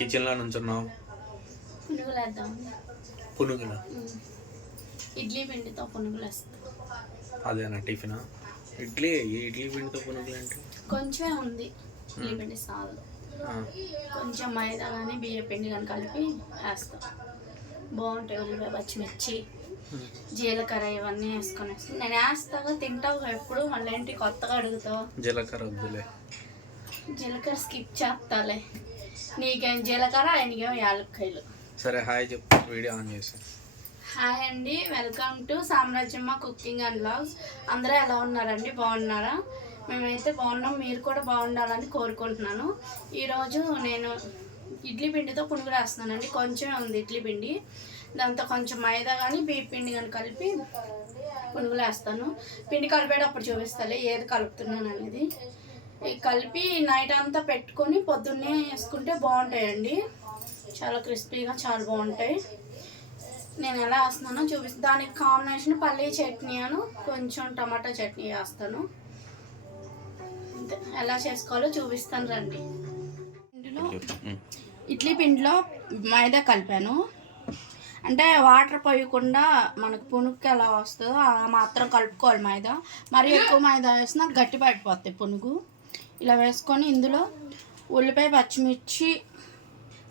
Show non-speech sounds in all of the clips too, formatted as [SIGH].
కిచెన్లో నుంచున్నావు? పునుగులు? వేద్దాం పునుగుల ఇడ్లీ పిండితో పునుగులు వేస్తాం అదేనా టిఫినా? ఇడ్లీ ఇడ్లీ పిండితో పునుగులు ఏంటి కొంచెమే ఉంది. ఇడ్లీ పిండి సాలు కొంచెం మైదా కానీ బియ్య పిండి కానీ కలిపి వేస్తాం. బాగుంటాయి ఉల్లిపాయ పచ్చిమిర్చి. జీలకర్ర ఇవన్నీ వేసుకొని వేస్తాం. నేను వేస్తాగా తింటావు ఎప్పుడు? మళ్ళీ ఏంటి కొత్తగా అడుగుతావు? జీలకర్ర వద్దులే. జీలకర్ర స్కిప్ చేస్తాలే. నీకేం జీలకర్ర ఆయనకేమో యాలక్కాయలు. సరే హాయ్ చెప్పు వీడియో ఆన్ చేసి. హాయ్ అండి welcome to Samrajyamma cooking and blogs అందరూ ఎలా ఉన్నారండి? బాగున్నారా? మేమైతే బాగున్నాం మీరు కూడా బాగుండాలని కోరుకుంటున్నాను. ఈరోజు నేను ఇడ్లీ పిండితో పునుగు రాస్తున్నానండి. కొంచెం ఉంది ఇడ్లీ పిండి. దాంతో కొంచెం మైదా కానీ బియ్య పిండి కానీ కలిపి పునుగులు వేస్తాను పిండి కలిపేటప్పుడు చూపిస్తాలే ఏది కలుపుతున్నాను అనేది కలిపి నైట్ అంతా పెట్టుకొని పొద్దున్నే వేసుకుంటే బాగుంటాయండి. చాలా క్రిస్పీగా చాలా బాగుంటాయి. నేను ఎలా వేస్తున్నానో చూపిస్తాను దానికి కాంబినేషన్ పల్లీ చట్నీ అను కొంచెం టమాటా చట్నీ వేస్తాను. ఎలా చేసుకోవాలో చూపిస్తాను రండి. ఇందులో. ఇడ్లీ పిండిలో మైదా కలిపాను. అంటే వాటర్ పోయకుండా మనకు పునుగుకి ఎలా వస్తుందో ఆ మాత్రం కలుపుకోవాలి మైదా. మరి ఎక్కువ మైదా వేసినా గట్టి పడిపోతాయి పునుగు. ఇలా వేసుకొని ఇందులో ఉల్లిపాయ పచ్చిమిర్చి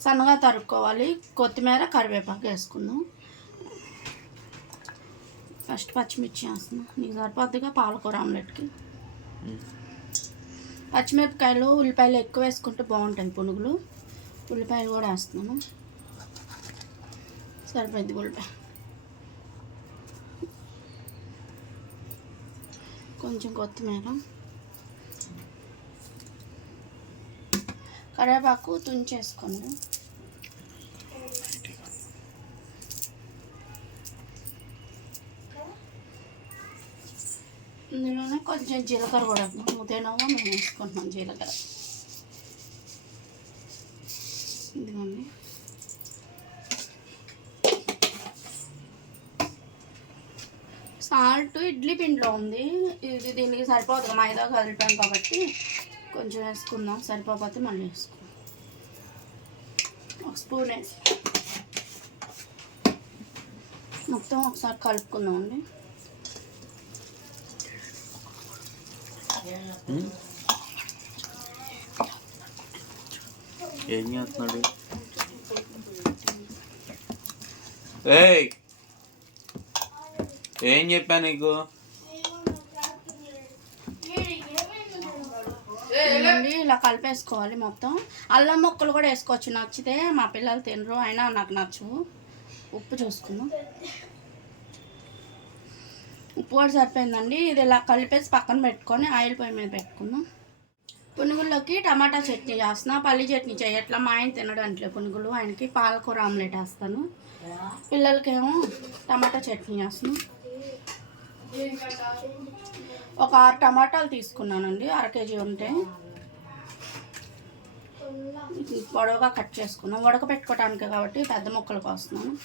సన్నగా తరుక్కోవాలి. కొత్తిమీర కరివేపాకు వేసుకుందాం. ఫస్ట్ పచ్చిమిర్చి వేస్తున్నాం. నీకు సరిపోద్దిగా పాలకూర ఆమ్లెట్కి. పచ్చిమిరపకాయలు ఉల్లిపాయలు ఎక్కువ వేసుకుంటే బాగుంటుంది పునుగులు. ఉల్లిపాయలు కూడా వేస్తున్నాను. సరిపోయింది ఉల్లిపాయ. కొంచెం కొత్తిమీర. కరివేపాకు తుంచేసుకోండి ఇందులోనే కొంచెం జీలకర్ర కూడా మూతేనవ్వ మేము వేసుకుంటున్నాం జీలకర్ర. ఇదిగోండి. సాల్ట్ ఇడ్లీ పిండిలో ఉంది. ఇది దీనికి సరిపోతుంది మైదా కలిపాం కాబట్టి కొంచెం వేసుకుందాం. సరిపోతే మళ్ళీ వేసుకుందాం ఒక స్పూన్ వేసి. మొత్తం ఒకసారి కలుపుకుందామండి ఏం చేస్తున్నాడు? ఏయ్! ఏం చెప్పా నీకు? ఇదిగోండి, ఇలా కలిపేసుకోవాలి మొత్తం. అల్లం ముక్కలు కూడా వేసుకోవచ్చు. నచ్చితే మా పిల్లలు తినరు. అయినా నాకు నచ్చు ఉప్పు చూసుకుందాం. ఉప్పు కూడా సరిపోయిందండి. ఇది ఇలా కలిపేసి పక్కన పెట్టుకొని ఆయిల్ పొయ్యి మీద పెట్టుకుందాం. పునుగుల్లోకి టమాటా చట్నీ చేస్తున్నా. పల్లి చట్నీ చేయట్లా మా ఆయన తినడంట్లే పునుగులు. ఆయనకి పాలకూర ఆమ్లెట్ వేస్తాను. పిల్లలకేమో టమాటా చట్నీ చేస్తున్నాను ఒక ఆరు టమాటాలు తీసుకున్నానండి. అర కేజీ ఉంటే. పొడవుగా కట్ చేసుకున్నాం. ఉడకపెట్టుకోవటానికి కాబట్టి పెద్ద ముక్కలు కోస్తున్నాను.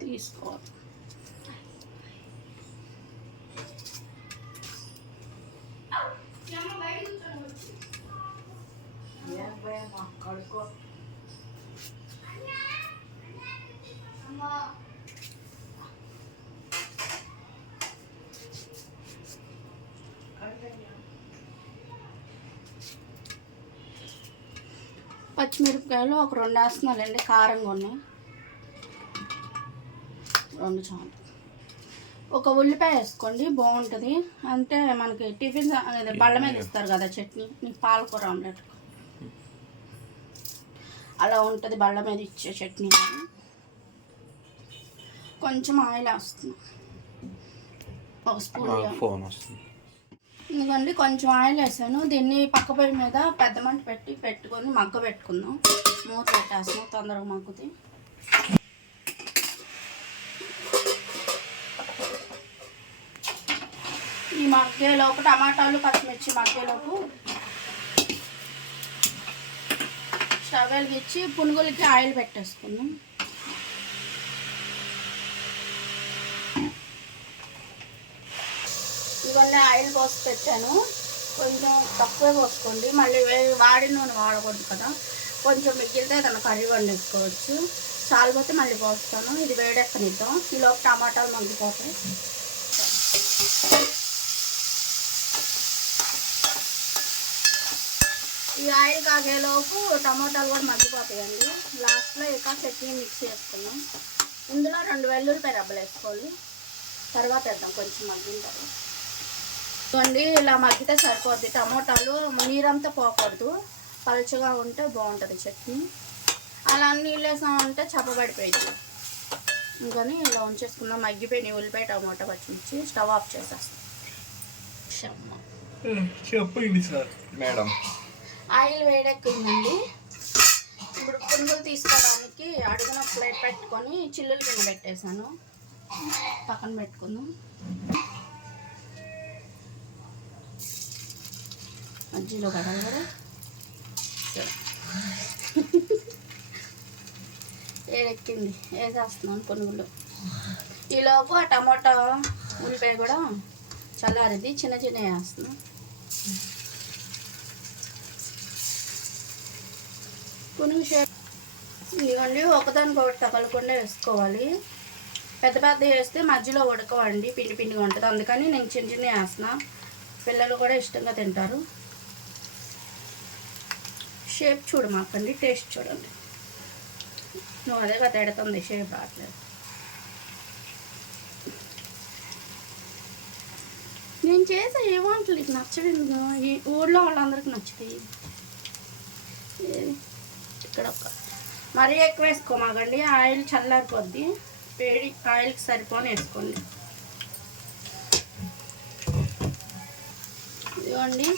తీసుకోవాలి. పచ్చిమిరపకాయలు ఒక రెండు వేస్తున్నానండి కారంగా ఉన్నాయి. రెండు చాలు. ఒక ఉల్లిపాయ వేసుకోండి బాగుంటుంది. అంటే మనకి టిఫిన్ అనేది బళ్ళ మీద ఇస్తారు కదా చట్నీ పాలకూర ఆమ్లెట్. అలా ఉంటుంది బళ్ళ మీద ఇచ్చే చట్నీ కొంచెం ఆయిల్ వేస్తుంది ఒక స్పూన్ ఫోన్ వస్తుంది. ఇదిగోండి కొంచెం ఆయిల్ వేసాను. దీన్ని పక్క పొయ్యి మీద పెద్ద మంట పెట్టి పెట్టుకొని మగ్గ పెట్టుకుందాం. మూత పెట్టేస్తాం తొందరగా మగ్గుతుంది ఈ మగ్గేలోపు టమాటాలు పచ్చిమిర్చి మగ్గేలోపు స్టవ్ వెలిగించి పునుగులకి ఆయిల్ పెట్టేసుకుందాం. ఇవన్నీ ఆయిల్ పోసి పెట్టాను. కొంచెం తక్కువే పోసుకోండి. మళ్ళీ వే- నూనె వాడకూడదు కదా. కొంచెం మిగిలితే దాన్ని కర్రీ వండుకోవచ్చు చాలిపోతే మళ్ళీ పోస్తాను. ఇది వేడెక్కనిద్దాం. ఈలోపు టమాటాలు మగ్గిపోతాయి. ఈ ఆయిల్ కాగేలోపు టమాటాలు కూడా మగ్గిపోతాయండి. లాస్ట్లో ఇక చట్నీ మిక్స్ చేసుకున్నాం ఇందులో రెండు వెల్లుల్లిపాయ రబ్బలు వేసుకోవాలి తర్వాత వేద్దాం. కొంచెం మగ్గిన తర్వాత. ఇదిగోండి ఇలా మగ్గితే సరిపోద్ది. టమోటాలు నీరంతా పోకూడదు. పలుచగా ఉంటే బాగుంటుంది చట్నీ. అలా నీళ్ళు వేసామంటే చప్పబడిపోయింది ఇంకొని ఇలా ఉంచేసుకుందాం. మగ్గిపోయి ఉల్లిపాయ టమోటా పచ్చిమిర్చి. స్టవ్ ఆఫ్ చేసేస్తాం. చెప్పండి సార్. మేడం. ఆయిల్ వేడెక్కిందండి. ఇప్పుడు పునుగులు తీసుకోవడానికి అడుగున ప్లేట్ పెట్టుకొని చిల్లులు కింద పెట్టేశాను. పక్కన పెట్టుకుందాం. మధ్యలో కడాలి కదా ఏడెక్కింది వేసేస్తున్నాను పునుగులు ఈలోపు ఆ టమాటా ఉల్లిపాయ కూడా చల్లారిది చిన్న చిన్న వేస్తున్నాం పునుగు షేప్ ఇదిగోండి ఒకదానికి ఒకటి తగలకుండా వేసుకోవాలి పెద్ద పెద్ద వేస్తే మధ్యలో ఉడకవండి పిండి పిండిగా ఉంటుంది. అందుకని నేను చిన్న చిన్న వేస్తున్నా. పిల్లలు కూడా ఇష్టంగా తింటారు. షేప్ చూడు మాకండి టేస్ట్ చూడండి. నువ్వు అదే కదా ఎడుతుంది షేప్ రావట్లేదు. నేను చేసే ఏ వంటలు నీకు నచ్చలేదు ఈ ఊళ్ళో వాళ్ళందరికీ నచ్చుతాయి. ఇక్కడ ఒక మరీ ఎక్కువ వేసుకోమాకండి ఆయిల్ చల్లారిపోద్ది. వేడి ఆయిల్కి సరిపోని వేసుకోండి. ఇదిగోండి.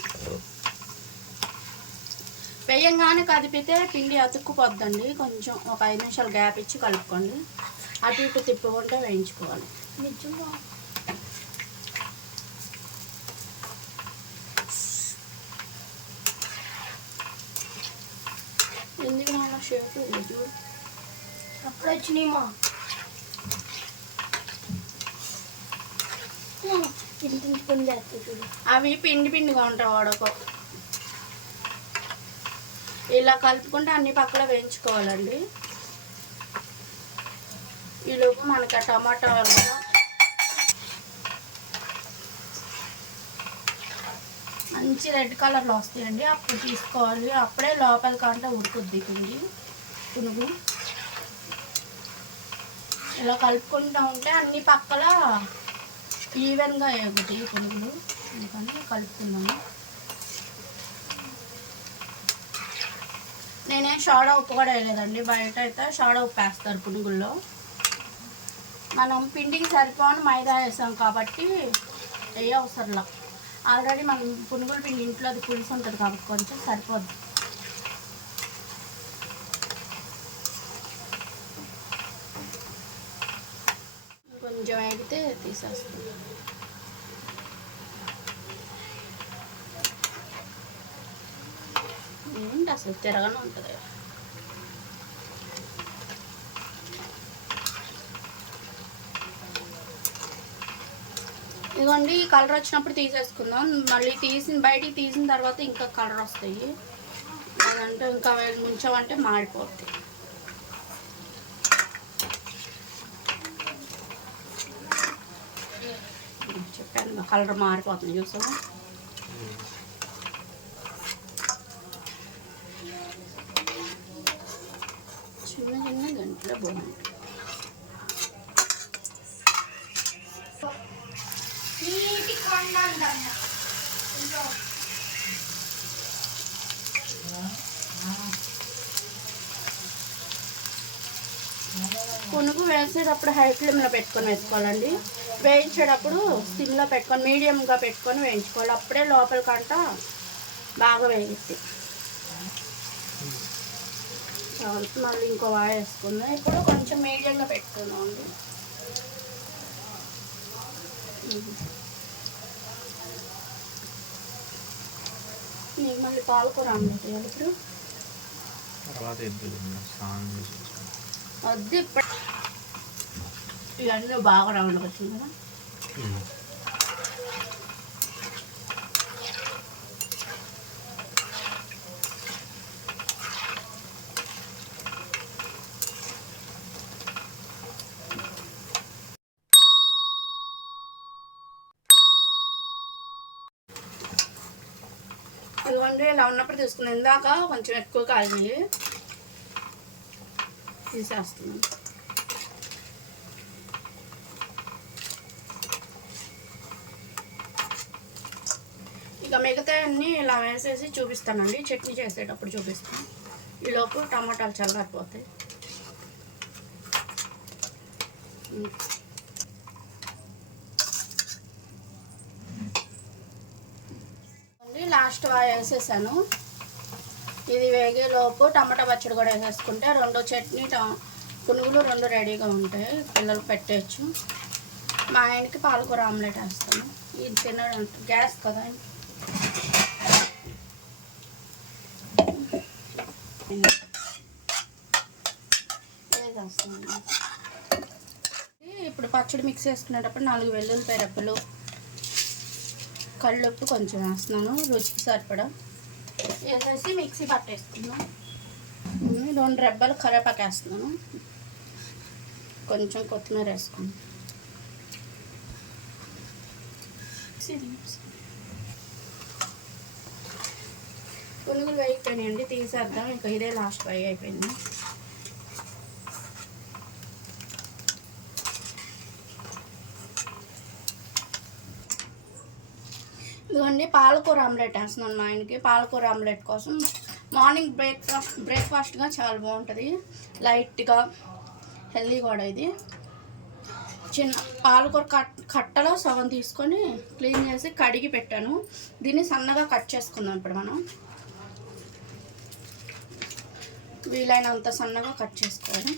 వేయంగానే కదిపితే పిండి అతుక్కుపోద్దండి. కొంచెం ఒక ఐదు నిమిషాలు గ్యాప్ ఇచ్చి కలుపుకోండి. అటు ఇటు తిప్పుకుంటే వేయించుకోవాలి. ఎందుకు నాన్న షేప్ చూడు అప్పుడు అవి పిండి పిండిగా ఉంటాయి వాడకో. ఇలా కలుపుకుంటే అన్ని పక్కల వేయించుకోవాలండి. ఈలోపు మనకి ఆ టమాటా కూడా మంచి రెడ్ కలర్లో వస్తాయండి. అప్పుడు తీసుకోవాలి. అప్పుడే లోపల కంటే ఉడుకుద్ది పిండి. పునుగు ఇలా కలుపుకుంటూ ఉంటే అన్ని పక్కల ఈవెన్గా వేగుతాయి పునుగులు అందుకని కలుపుకున్నాము నేనేం షాడో ఉప్పు కూడా వేయలేదండి. బయట అయితే షాడో ఉప్పు వేస్తారు పునుగుల్లో. మనం పిండికి సరిపోని మైదా వేసాం కాబట్టి ఏ అవసరంలా ఆల్రెడీ మనం పునుగుల పిండి ఇంట్లో అది పులుసు ఉంటుంది కాబట్టి కొంచెం సరిపోద్ది. కొంచెం అయితే తీసేస్తుంది ఉంటే అసలు తిరగనే ఉంటుంది ఇదిగోండి కలర్ వచ్చినప్పుడు తీసేసుకుందాం. మళ్ళీ తీసిన బయటికి తీసిన తర్వాత ఇంకా కలర్ వస్తాయి. అదంటే ఇంకా ముంచమంటే మాడిపోతాయి చెప్పాను కలర్ మారిపోతుంది చూసాము చిన్న చిన్న గంటలో పునుగు వేసేటప్పుడు హై ఫ్లేమ్లో పెట్టుకొని వేసుకోవాలండి. వేయించేటప్పుడు సిమ్లో పెట్టుకొని మీడియంగా పెట్టుకొని వేయించుకోవాలి. అప్పుడే లోపలికంట బాగా వేగిద్ది. మళ్ళీ ఇంకో వాయి వేసుకుందాం. ఇప్పుడు కొంచెం మీడియంగా పెట్టుకుందాం అండి. నీకు మళ్ళీ పాలకూర వేయాలి ఇప్పుడు. వద్దు ఇప్పుడు. ఇవన్నీ బాగా రౌండ్కి వచ్చింది కదా. ఇదిగోండి ఇలా ఉన్నప్పుడు తీసుకున్నాను ఇందాక కొంచెం ఎక్కువ కాలినాయి తీసేస్తున్నాను. ఇక మిగతా అన్ని ఇలా వేసేసి చూపిస్తానండి. చట్నీ చేసేటప్పుడు చూపిస్తాను. ఈలోపు టమాటాలు చల్లారిపోతాయి ఉమ్. లాస్ట్ వేసేసాను. ఇది వేగేలోపు టమాటా పచ్చడి కూడా వేసేసుకుంటే రెండు చట్నీ ట- పునుగులు రెండు రెడీగా ఉంటాయి. పిల్లలు పెట్టేయచ్చు. మా ఆయనకి పాలకూర ఆమ్లెట్ వేస్తాను. ఇది తినడం గ్యాస్ కదా. ఇప్పుడు పచ్చడి మిక్స్ చేసుకునేటప్పుడు నాలుగు వెల్లుల్లిపాయ రెప్పలు కళ్ళుప్పు కొంచెం వేస్తున్నాను రుచికి సరిపడా. వేసేసి మిక్సీ పట్టేస్తున్నాను రెండు రెబ్బలు కరివేపాకు వేస్తున్నాను. కొంచెం కొత్తిమీర వేసుకున్నాను పునుగులు వేయిపోయినాయండి తీసేద్దాం. ఇంకా ఇదే లాస్ట్ ఫ్రై అయిపోయింది. ఇదిగోండి పాలకూర ఆమ్లెట్ వేస్తున్నాను మా ఆయనకి. పాలకూర ఆమ్లెట్ కోసం మార్నింగ్ బ్రేక్ఫాస్ట్ బ్రేక్ఫాస్ట్గా చాలా బాగుంటుంది. లైట్గా హెల్దీ కూడా ఇది. చిన్న పాలకూర కట్ కట్టలో సగం తీసుకొని క్లీన్ చేసి కడిగి పెట్టాను. దీన్ని సన్నగా కట్ చేసుకుందాం ఇప్పుడు మనం. వీలైనంత సన్నగా కట్ చేసుకోవాలి.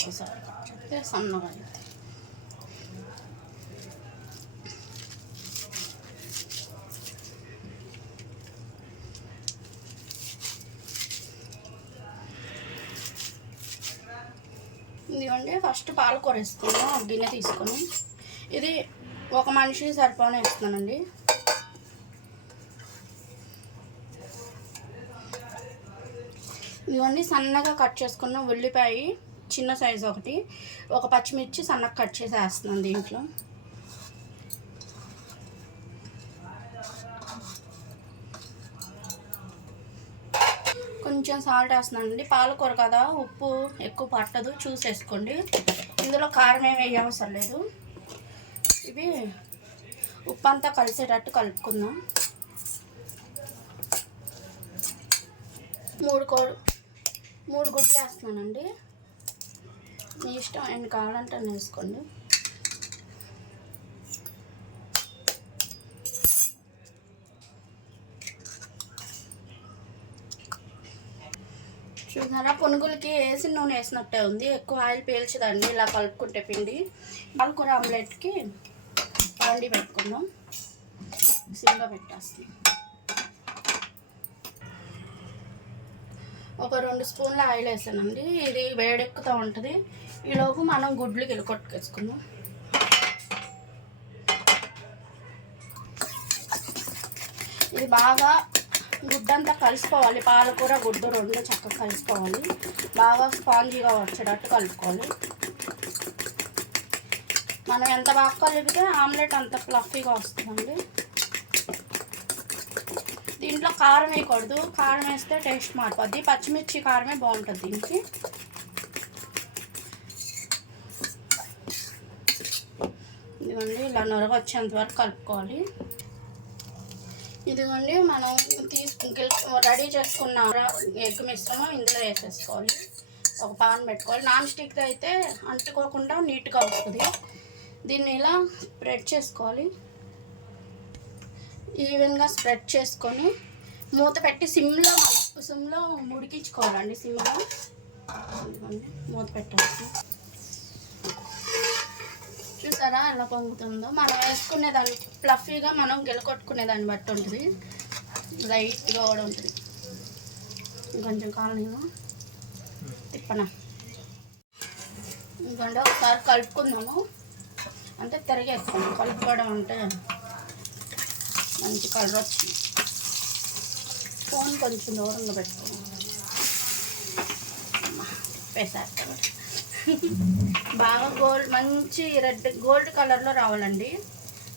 ఇంకోసారి కట్ చేస్తే సన్నగా అవుతుంది ఇదిగోండి ఫస్ట్ పాలకూర వేసుకున్నాను గిన్నె తీసుకొని. ఇది ఒక మనిషిని సరిపోనే వేస్తున్నానండి ఇవన్నీ సన్నగా కట్ చేసుకున్న ఉల్లిపాయ. చిన్న సైజు ఒకటి. ఒక పచ్చిమిర్చి సన్నగా కట్ చేసి వేస్తున్నాను దీంట్లో. కొంచెం సాల్ట్ వేస్తున్నానండి. పాలకూర కదా ఉప్పు ఎక్కువ పట్టదు. చూసేసుకోండి ఇందులో కారం ఏమి వేయవసరం లేదు. ఇవి ఉప్పు అంతా కలిసేటట్టు కలుపుకుందాం. మూడు కోడు మూడు గుడ్లు వేస్తున్నానండి. మీ ఇష్టం. ఎన్ని కావాలంటే వేసుకోండి. చూసారా? పునుగులకి వేసిన నూనె వేసినట్టే ఉంది. ఎక్కువ ఆయిల్ పీల్చదండి. ఇలా కలుపుకుంటే పిండి. పాలకూర ఆమ్లెట్కి వండి పెట్టుకుందాం. సిమ్లో పెట్టేస్తాం. ఒక రెండు స్పూన్ల ఆయిల్ వేసానండి. ఇది వేడెక్కుతూ ఉంటుంది. ఈలోపు మనం గుడ్లు గిలకొట్టుకేసుకుందాం ఇది బాగా గుడ్డంతా కలిసిపోవాలి. పాలకూర గుడ్డు రెండు చక్కగా కలిసిపోవాలి. బాగా స్పాంజీగా వచ్చేటట్టు కలుపుకోవాలి. మనం ఎంత బాగా కలిపితే ఆమ్లెట్ అంత ఫ్లఫీగా వస్తుందండి. దీంట్లో కారం వేయకూడదు. కారం వేస్తే టేస్ట్ మారిపోద్ది. పచ్చిమిర్చి కారమే బాగుంటుంది దీనికి. ఇదిగోండి ఇలా నొరగ వచ్చేంత వరకు కలుపుకోవాలి. ఇదిగోండి మనం తీసుకు రెడీ చేసుకున్న ఎగ్ మిశ్రమం ఇందులో వేసేసుకోవాలి. ఒక పాన్ పెట్టుకోవాలి. నాన్ స్టిక్ అయితే అంటుకోకుండా నీట్గా వస్తుంది. దీన్ని ఇలా స్ప్రెడ్ చేసుకోవాలి. ఈవెన్గా స్ప్రెడ్ చేసుకొని మూత పెట్టి సిమ్లో సిమ్లో ఉడికించుకోవాలండి సిమ్లో. మూత పెట్టాలి చూసారా ఎలా పొంగుతుందో? మనం వేసుకునే దాన్ని ఫ్లఫీగా మనం గెలకొట్టుకునే దాన్ని బట్టి ఉంటుంది. లైట్గా కూడా ఉంటుంది. ఇంకొంచెం నేను తిప్పన? ఇంకొంచెం ఒకసారి కలుపుకుందాము. అంటే తిరగేస్తాము కలుపుకోవడం అంటే మంచి కలర్ వచ్చింది. ఫోన్ కొంచెం దూరంగా పెట్టుకున్నాం వేసేస్తాను బాగా గోల్డ్ మంచి రెడ్ గోల్డ్ కలర్లో రావాలండి.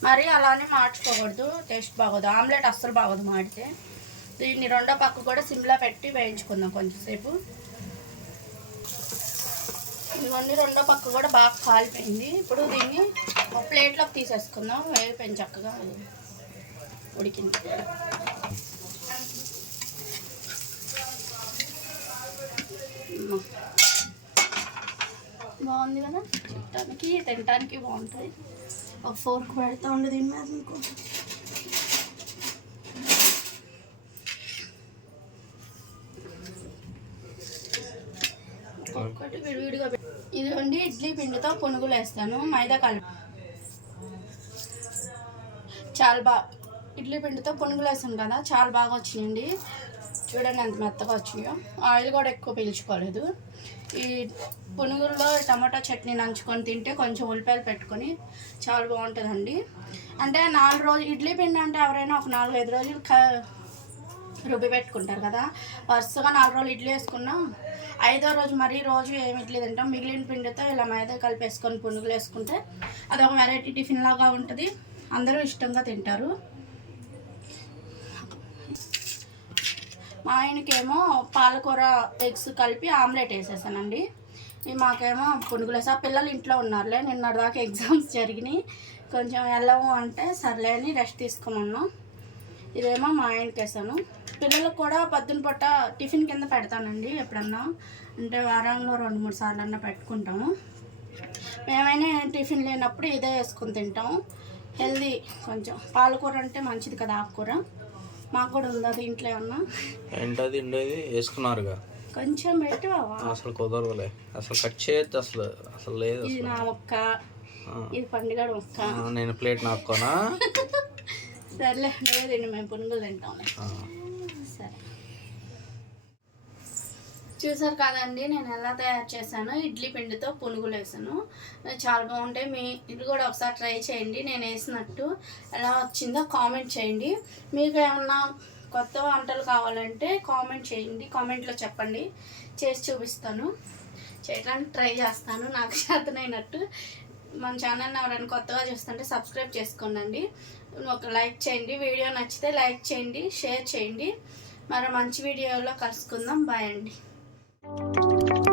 మరి అలానే మార్చుకోకూడదు. టేస్ట్ బాగోదు. ఆమ్లెట్ అస్సలు బాగోదు మాడితే దీన్ని రెండో పక్క కూడా సిమ్లో పెట్టి వేయించుకుందాం కొంచెంసేపు ఇవన్నీ రెండో పక్క కూడా బాగా కాలిపోయింది. ఇప్పుడు దీన్ని ఒక ప్లేట్లోకి తీసేసుకుందాం. వేగిపోయింది చక్కగా. ఉడికింది. బాగుంది కదా? తినడానికి తినడానికి బాగుంటుంది. ఒక ఫోర్క్ పెడతా ఉండు దీని మీద ఇంకో. ఒక్కొక్కటి విడివిడిగా ఇదిగోండి ఇడ్లీ పిండితో పునుగులు వేస్తాను మైదా కలిపి చాలా బాగా ఇడ్లీ పిండితో పునుగులు వేసాను కదా చాలా బాగా వచ్చినాయండి. చూడండి ఎంత మెత్తగా వచ్చాయో ఆయిల్ కూడా ఎక్కువ పీల్చుకోలేదు. ఈ పునుగుల్లో టమాటా చట్నీ నంచుకొని తింటే కొంచెం ఉల్లిపాయలు పెట్టుకొని చాలా బాగుంటుందండి. అంటే నాలుగు రోజులు ఇడ్లీ పిండి అంటే ఎవరైనా ఒక నాలుగు ఐదు రోజులు క రుబ్బి పెట్టుకుంటారు కదా. వరుసగా నాలుగు రోజులు ఇడ్లీ వేసుకున్నా ఐదో రోజు మరీ రోజు ఏమి ఇడ్లీ తింటాం. మిగిలిన పిండితో ఇలా మైదా కలిపి వేసుకొని పునుగులు వేసుకుంటే అదొక వెరైటీ టిఫిన్ లాగా ఉంటుంది. అందరూ ఇష్టంగా తింటారు. మా ఆయనకేమో పాలకూర ఎగ్స్ కలిపి ఆమ్లెట్ వేసేసానండి. మాకేమో పునుగులు. వేసా పిల్లలు ఇంట్లో ఉన్నారులే. నిన్నటిదాకా ఎగ్జామ్స్ జరిగినాయి. కొంచెం వెళ్ళము అంటే సర్లే అని రెస్ట్ తీసుకున్నాం ఇదేమో మా ఆయనకి వేసాను. పిల్లలకు కూడా పొద్దున పూట టిఫిన్ కింద పెడతానండి ఎప్పుడన్నా. అంటే వారంలో రెండు మూడు సార్లు అన్నా పెట్టుకుంటాము. మేమైనా టిఫిన్ లేనప్పుడు ఇదే వేసుకొని తింటాము. హెల్దీ కొంచెం. పాలకూర అంటే మంచిది కదా ఆకుకూర. మాకు కూడా ఉంది అది ఇంట్లో ఏమన్నా? ఏంటది ఉండేది వేసుకున్నారుగా. కొంచెం పెట్టి బావా. అసలు కుదరదులే. అసలు కట్ చేయొద్దు అసలు. అసలు లేదు ఇది నా మొక్క. ఇది పండుగ మొక్క నేను ప్లేట్ నాక్కోనా? [LAUGHS] సర్లే లేదండి మేము పునుగులు తింటాంలే ఆ. సరే చూసారు కదండి నేను ఎలా తయారు చేశాను ఇడ్లీ పిండితో పునుగులు వేసాను. చాలా బాగుంటాయి. మీ ఇది కూడా ఒకసారి ట్రై చేయండి. నేను వేసినట్టు ఎలా వచ్చిందో కామెంట్ చేయండి. మీకు ఏమన్నా కొత్త వంటలు కావాలంటే కామెంట్ చేయండి. కామెంట్లో చెప్పండి. చేసి చూపిస్తాను. చేయడానికి ట్రై చేస్తాను. నాకు చేతనైనట్టు. మన ఛానల్ని ఎవరైనా కొత్తగా చూస్తుంటే సబ్స్క్రైబ్ చేసుకోండి ఒక లైక్ చేయండి. వీడియో నచ్చితే లైక్ చేయండి షేర్ చేయండి. మరో మంచి వీడియోలో కలుసుకుందాం. బాయ్ అండి. Thank you.